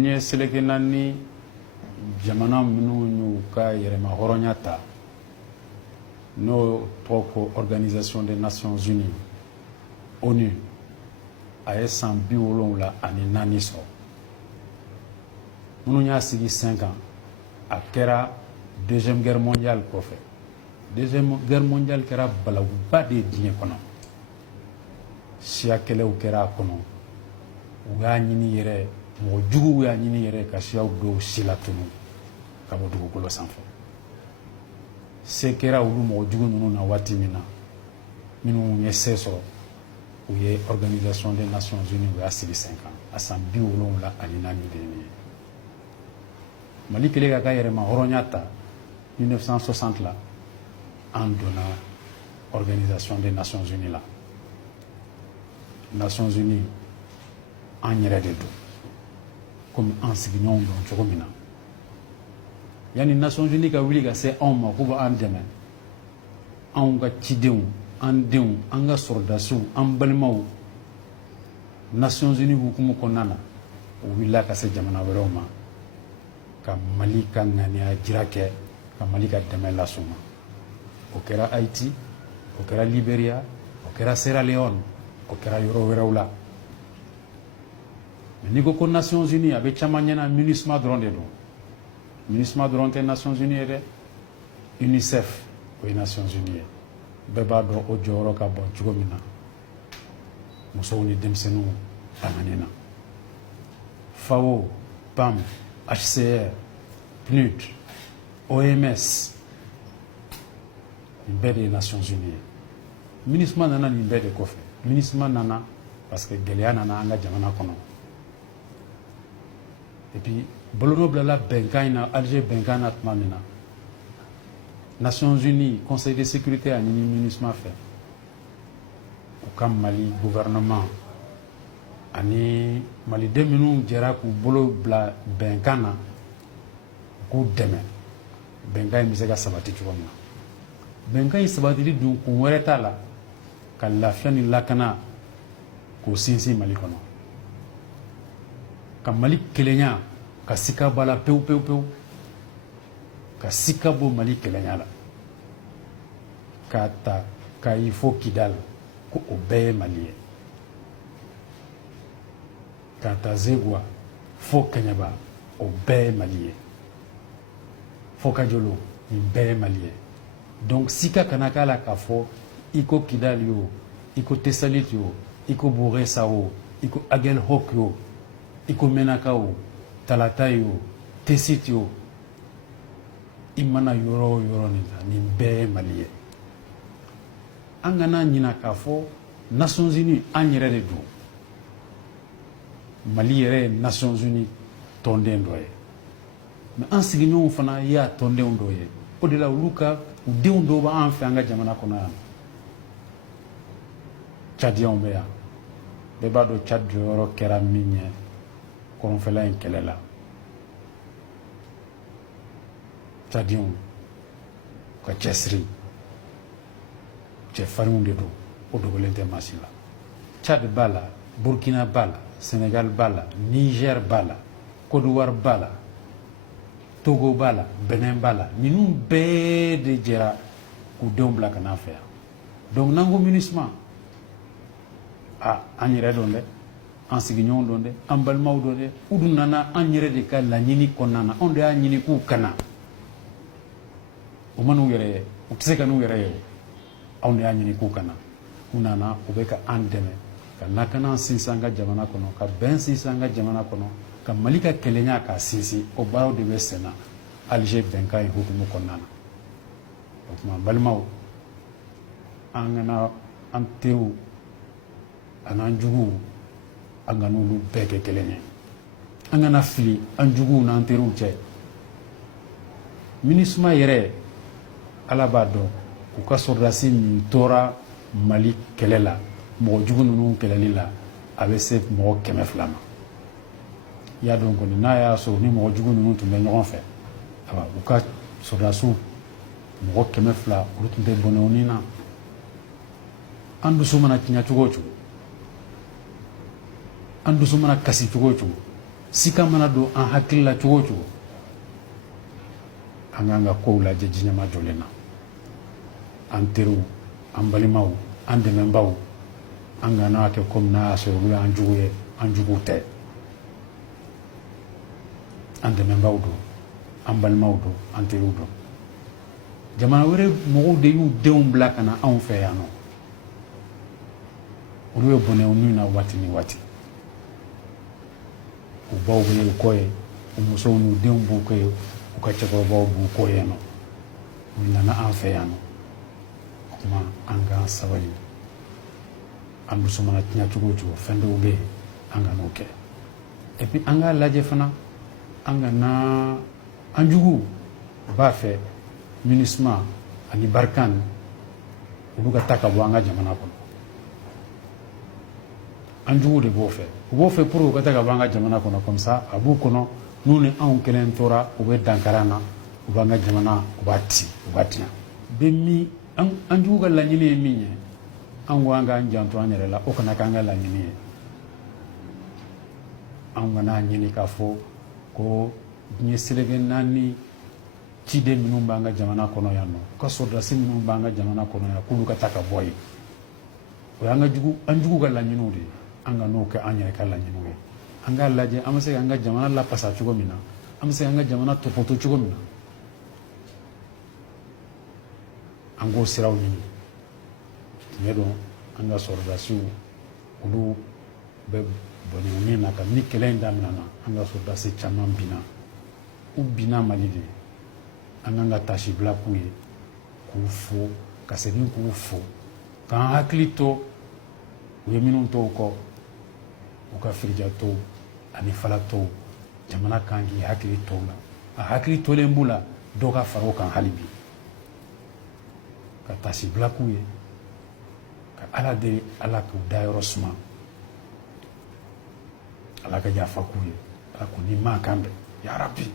Nye selekenani jamana minnu ka yɛrɛma hɔrɔnya ta n'o tɔgɔ ko Organisation des Nations Unies ONU a ye san 74 sɔrɔ minnu y'a sigi 5 ans a kɛra Deuxième Guerre mondiale kɔfɛ. Deuxième Guerre mondiale kɛra balawuba de ye diɲɛ kɔnɔ. Siya kɛlɛw kɛra a kɔnɔ. U y'a ɲini yɛrɛ mɔgɔ juguw y'a ɲini yɛrɛ ka siyaw dɔw si latunu ka bɔ dugukolo sanfɛ. Se kɛra olu mɔgɔ jugu ninnu na waati min na minnu ye se sɔrɔ u ye Organisation des Nations Unies u y'a sigi 5 ans a san 74 de ye. Mali kɛlen ka ka yɛrɛma hɔrɔnya ta 1960 la an donna Organisation des Nations Unies la. Nations Unies an yɛrɛ de don comme an sigiɲɔgɔnw dɔn cogo min na. Yani Nations Unies ka wuli ka se anw ma k'u b'an dɛmɛ anw ka cidenw an denw an ka sɔrɔdasiw an balimaw Nations Unies hukumu kɔnɔna na u wulila ka se jamana wɛrɛw ma ka Mali ka ŋaniya jira kɛ ka Mali ka dɛmɛ las'u ma. O kɛra Haïti, o kɛra Libéria, o kɛra Sierra Leone, o kɛra yɔrɔ wɛrɛw la. Mais n'i ko ko Nations Unies a bɛ caman ɲɛna MINUSMA dɔrɔn de don. MINUSMA dɔrɔn tɛ Nations Unies ye dɛ. UNICEF o ye Nations Unies ye. Bɛɛ b'a dɔn o jɔyɔrɔ ka bon cogo min na musow ni denmisɛnninw tanganen na. FAO, PAM, HCR, PNUD, OMS nin bɛɛ de ye Nations Unies ye. MINUSMA nana nin bɛɛ de kɔfɛ. MINUSMA nana parce que gɛlɛya nana an ka jamana kɔnɔ. Et puis bolonɔ bilala bɛnkan in na Alger bɛnkan na tuma min na Nations Unies Conseil de sécurité a ɲini MINUSMA fɛ u ka Mali gouvernement ani maliden minnu jɛra k'u bolo bila bɛnkan na k'u dɛmɛ bɛnkan in bɛ se ka sabati cogo min na. Bɛnkan in sabatili dun kun wɛrɛ t'a la ka lafiya ni lakana k'o sinsin Mali kɔnɔ. Ka Mali kelenya ka sika bɔ a la pewu pewu pewu ka sika bɔ Mali kelenya la k'a ta k'a yi fo Kidal ko o bɛɛ ye Mali ye k'a ta Zegua fo Kaɲaba o bɛɛ ye Mali ye fo Kajolo nin bɛɛ ye Mali ye. Donc sika kana k'a la k'a fɔ i ko Kidal yo i ko Tessalit yo i ko Buresa o i ko Aguelhok yo i ko Menaka o Talata yo Tessit yo i mana yɔrɔ o yɔrɔ nin ta nin bɛɛ ye Mali ye. An kana ɲina k'a fɔ Nations Unies an yɛrɛ de don. Mali yɛrɛ ye Nations Unies tɔnden dɔ ye. Mais an sigiɲɔgɔnw fana y'a tɔndenw dɔ ye. O de la olu ka u denw dɔw b'an fɛ an ka jamana kɔnɔ yan. Tchadiens bɛ yan. Bɛɛ b'a dɔn Tchad jɔyɔrɔ kɛra min ye kɔrɔnfɛla in kɛlɛ la. Tchadiens ka cɛsiri cɛfarinw de don o dogolen tɛ maa si la. Tchad b'a la, Burkina b'a la, Sénégal b'a la, Niger b'a la, Côte d'Ivoire b'a la, Togo b'a la, Benin b'a la. Ninnu bɛɛ de jɛra k'u denw bila ka n'an fɛ yan. Donc n'an ko MINUSMA an yɛrɛ dɔn dɛ an sigiɲɔgɔnw dɔn dɛ an balimaw dɔn dɛ u dun nana an yɛrɛ de ka laɲini kɔnɔna na anw de y'a ɲini k'u kana u man'u yɛrɛ ye u tɛ se ka n'u yɛrɛ ye anw de y'a ɲini k'u kana u nana u bɛ ka an dɛmɛ ka lakana sinsin an ka jamana kɔnɔ ka bɛn sinsin an ka jamana kɔnɔ ka Mali ka kelenya k'a sinsin o baaraw de bɛ sen na Alger bɛnkan in hukumu kɔnɔna na. O tuma balimaw an kana an teriw a n'an juguw an ka n'olu bɛɛ kɛ kelen ye. An kana fili an juguw n'an teriw cɛ. MINUSMA yɛrɛ Ala b'a dɔn u ka sɔrɔdasi min tora Mali kɛlɛ la mɔgɔ jugu ninnu kɛlɛli la a bɛ se mɔgɔ 200 ma. I y'a dɔn kɔni n'a y'a sɔrɔ ni mɔgɔ jugu ninnu tun bɛ ɲɔgɔn fɛ u ka sɔrɔdasiw mɔgɔ 200 olu tun tɛ bɔnɛ o ni na. An dusu mana tiɲɛ cogo o cogo an dusu mana kasi cogo o cogo sika mana don an hakili la cogo cogo an k'an ka kow lajɛ diɲɛma jɔlen na an teriw an balimaw an dɛmɛbaw an kana kɛ komi n'a y'a sɔrɔ olu y'an jugu ye an juguw tɛ an dɛmɛbaw don an balimaw don an teriw don jamana wɛrɛ mɔgɔw de y'u denw bila ka na anw fɛ yan nɔ olu ye bɔnɛw n'u na waati ni waati u baw bɛ u kɔ ye u musow n'u denw b'u kɔ ye u ka cɛkɔrɔbaw b'u kɔ yan nɔ u nana an fɛ yan nɔ o tuma an k'an sabali an dusu mana tiɲɛ cogo o cogo fɛn dɔw bɛ yen an ka n'o kɛ et puis an k'a lajɛ fana an ka na an jugu b'a fɛ MINUSMA ani Barkhane olu ka taa ka bɔ an ka jamana kɔnɔ an jugu de b'o fɛ u b'o fɛ pour u ka taa ka bɔ an ka jamana kɔnɔ comme ça a b'u kɔnɔ n'u ni anw kelen tora u bɛ dankari an na u b'an ka jamana u b'a ci u b'a tiɲɛ bɛ min an jugu ka laɲini ye min ye an ko an k'an janto an yɛrɛ la o kana k'an ka laɲini ye an kana ɲini k'a fɔ ko diɲɛ seleke naani ciden minnu b'an ka jamana kɔnɔ yan nɔ ka sɔrɔdasi minnu b'an ka jamana kɔnɔ yan k'olu ka taa ka bɔ yen o y'an jugu ka laɲiniw de ye an ka n'o kɛ an yɛrɛ ka laɲiniw ye an k'a lajɛ an bɛ se k'an ka jamana lapasa cogo min na an bɛ se k'an ka jamana tɔpɔtɔ cogo min na an k'o siraw ɲini tiɲɛ don an ka sɔrɔdasiw olu bɛ bɔnɛ min na kabini kɛlɛ in daminɛna an ka sɔrɔdasi caman binna u binna Mali de an kan ka tasi bila k'u ye k'u fo ka segin k'u fo k'an hakili to u ye minnu to u kɔ u ka firija to ani fala to jamana kan k'i hakili to la a hakili tolen b'u la dɔ ka fara o kan hali bi ka tasi bila k'u ye ka Ala deli Ala k'u dayɔrɔ suma Ala ka yafa k'u ye Ala k'u ni maa kan bɛn ya Rabbi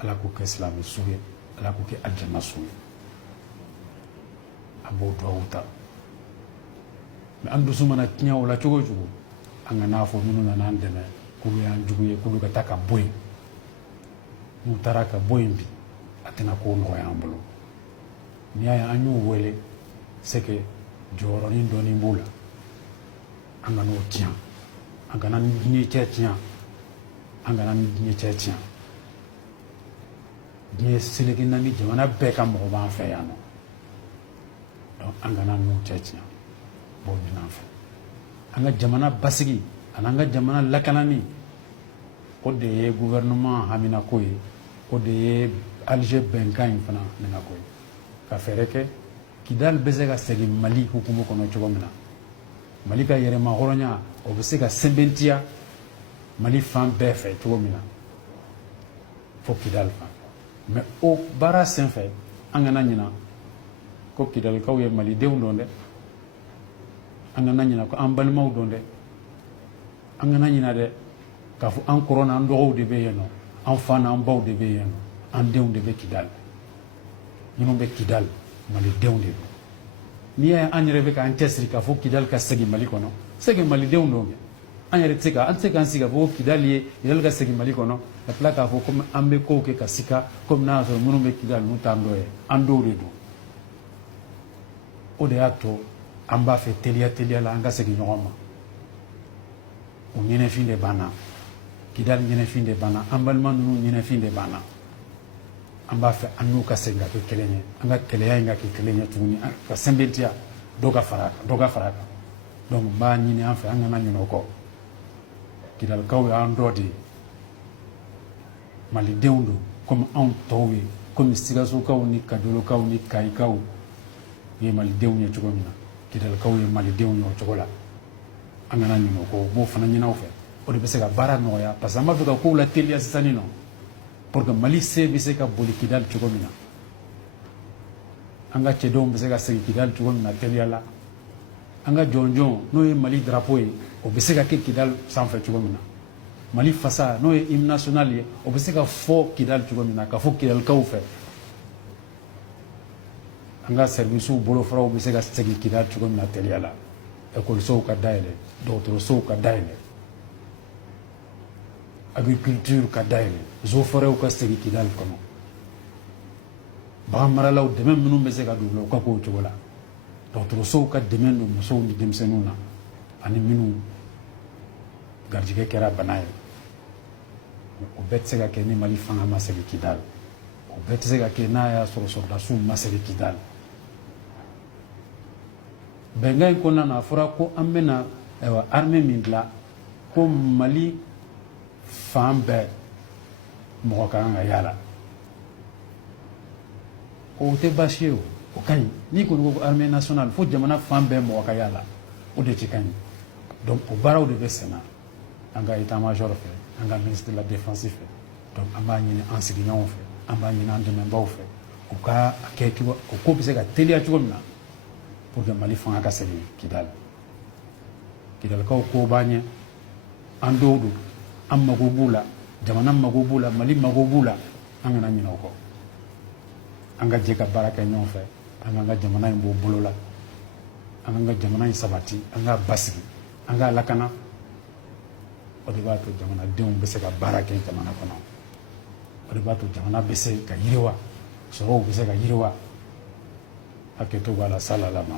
Ala k'u kɛ silamɛ su ye Ala k'u kɛ alijana su ye an b'o duwawu ta mais an dusu mana tiɲɛ o la cogo o cogo an ka n'a fɔ minnu nana an dɛmɛ k'olu y'an jugu ye k'olu ka taa ka bɔ yen n'u taara ka bɔ yen bi a tɛna ko nɔgɔya an bolo n'i y'a ye an y'u wele c'est que jɔyɔrɔnin dɔɔnin b'u la an ka n'o tiɲɛ an kana ni diɲɛ cɛ tiɲɛ an kana ni diɲɛ cɛ tiɲɛ diɲɛ seleke naani jamana bɛɛ ka mɔgɔ b'an fɛ yan nɔ donc an kana n'u cɛ tiɲɛ b'o ɲini an fɛ an ka jamana basigi ani an ka jamana lakanani o de ye gouvernement haminako ye o de ye Alger bɛnkan in fana minɛko ye ka fɛɛrɛ kɛ Kidal bɛ se ka segin Mali hukumu kɔnɔ cogo min na Mali ka yɛrɛma hɔrɔnya o bɛ se ka sɛbɛntiya Mali fan bɛɛ fɛ cogo min na fo Kidal fan mais o baara sen fɛ an kana ɲina ko Kidalikaw ye Malidenw dɔn dɛ an kana ɲina ko an balimaw dɔn dɛ an kana ɲina dɛ k'a fɔ an kɔrɔ n'an dɔgɔw de bɛ yen nɔ an fa n'an baw de bɛ yen nɔ an denw de bɛ Kidal minnu bɛ Kidal Malidenw de don n'i y'a ye an yɛrɛ bɛ k'an cɛsiri k'a fɔ Kidal ka segin Mali kɔnɔ c'est que Malidenw don an yɛrɛ tɛ se k'an sigi k'a fɔ ko Kidal ye Kidal ka segin Mali kɔnɔ ka tila k'a fɔ komi an bɛ kow kɛ ka sika komi n'a y'a sɔrɔ minnu bɛ Kidal n'u t'an dɔ ye an dɔw de don o de y'a to an b'a fɛ teliya la an ka segin ɲɔgɔn ma o ɲɛnɛfin de b'an na Kidal ɲɛnɛfin de b'an na an balima ninnu ɲɛnɛfin de b'an na an b'a fɛ an n'u ka segin ka kɛ kelen ye an ka kɛlɛya in ka kɛ kelen ye tuguni ka sɛnbɛntiya dɔ ka fara a kan donc n b'a ɲini an fɛ an kana ɲinɛ o kɔ Kidalikaw y'an dɔ de ye Malidenw don komi anw tɔw ye komi Sikasokaw ni Kadolokaw ni Kayikaw ye Malidenw ye cogo min na Kidalikaw ye Malidenw ye o cogo la an kana ɲinɛ o kɔ o b'o fana ɲini aw fɛ o de bɛ se ka baara nɔgɔya parce que an b'a fɛ ka kow la teliya sisan nin nɔ pour que Mali se bɛ se ka boli Kidal cogo min na an ka cɛdenw bɛ se ka segin Kidal cogo min na teliya la an ka jɔnjɔn n'o ye Mali drapeau ye o bɛ se ka kɛ Kidal sanfɛ cogo min na Mali fasa n'o ye hymne national ye o bɛ se ka fɔ Kidal cogo min na ka fɔ Kidalikaw fɛ an ka servicew bolofaraw bɛ se ka segin Kidal cogo min na teliya la écolesow ka dayɛlɛ dɔgɔtɔrɔsow ka dayɛlɛ agriculture ka dayɛlɛ zo forêw ka segin Kidali kɔnɔ bagan maralaw dɛmɛ minnu bɛ se ka don u ka k'o cogo la dɔgɔtɔrɔsow ka dɛmɛ don musow ni denmisɛnninw na ani minnu garijɛgɛ kɛra bana ye o bɛɛ tɛ se ka kɛ ni Mali fanga ma segin Kidali o bɛɛ tɛ se ka kɛ n'a y'a sɔrɔ sɔrɔdasiw ma segin Kidali bɛnkan in kɔnɔna na a fɔra ko an bɛna armée min dilan ko Mali fan bɛɛ mɔgɔ ka kan ka y'a la o tɛ baasi ye o ka ɲi n'i kɔni ko armée nationale fo jamana fan bɛɛ mɔgɔ ka y'a la o de ci ka ɲi donc o baaraw de bɛ senna an ka état major fɛ an ka ministre de la défense fɛ donc an b'a ɲini an sigiɲɔgɔnw fɛ an b'a ɲini an dɛmɛbaaw fɛ u ka a kɛ cogo o ko bɛ se ka teliya cogo min na pour que Mali fanga ka segin Kidali Kidalikaw ko b'an ɲɛ an dɔw don an mago b'u la jamana mago b'u la Mali mago b'u la an kana ɲinɛ o kɔ an ka jɛ ka baara kɛ ɲɔgɔn fɛ an k'an ka jamana in bɔ bolo la an k'an ka jamana in sabati an k'a basigi an k'a lakana o de b'a to jamanadenw bɛ se ka baara kɛ jamana kɔnɔ o de b'a to jamana bɛ se ka yiriwa sɔrɔw bɛ se ka yiriwa hakɛto b'a la salala ma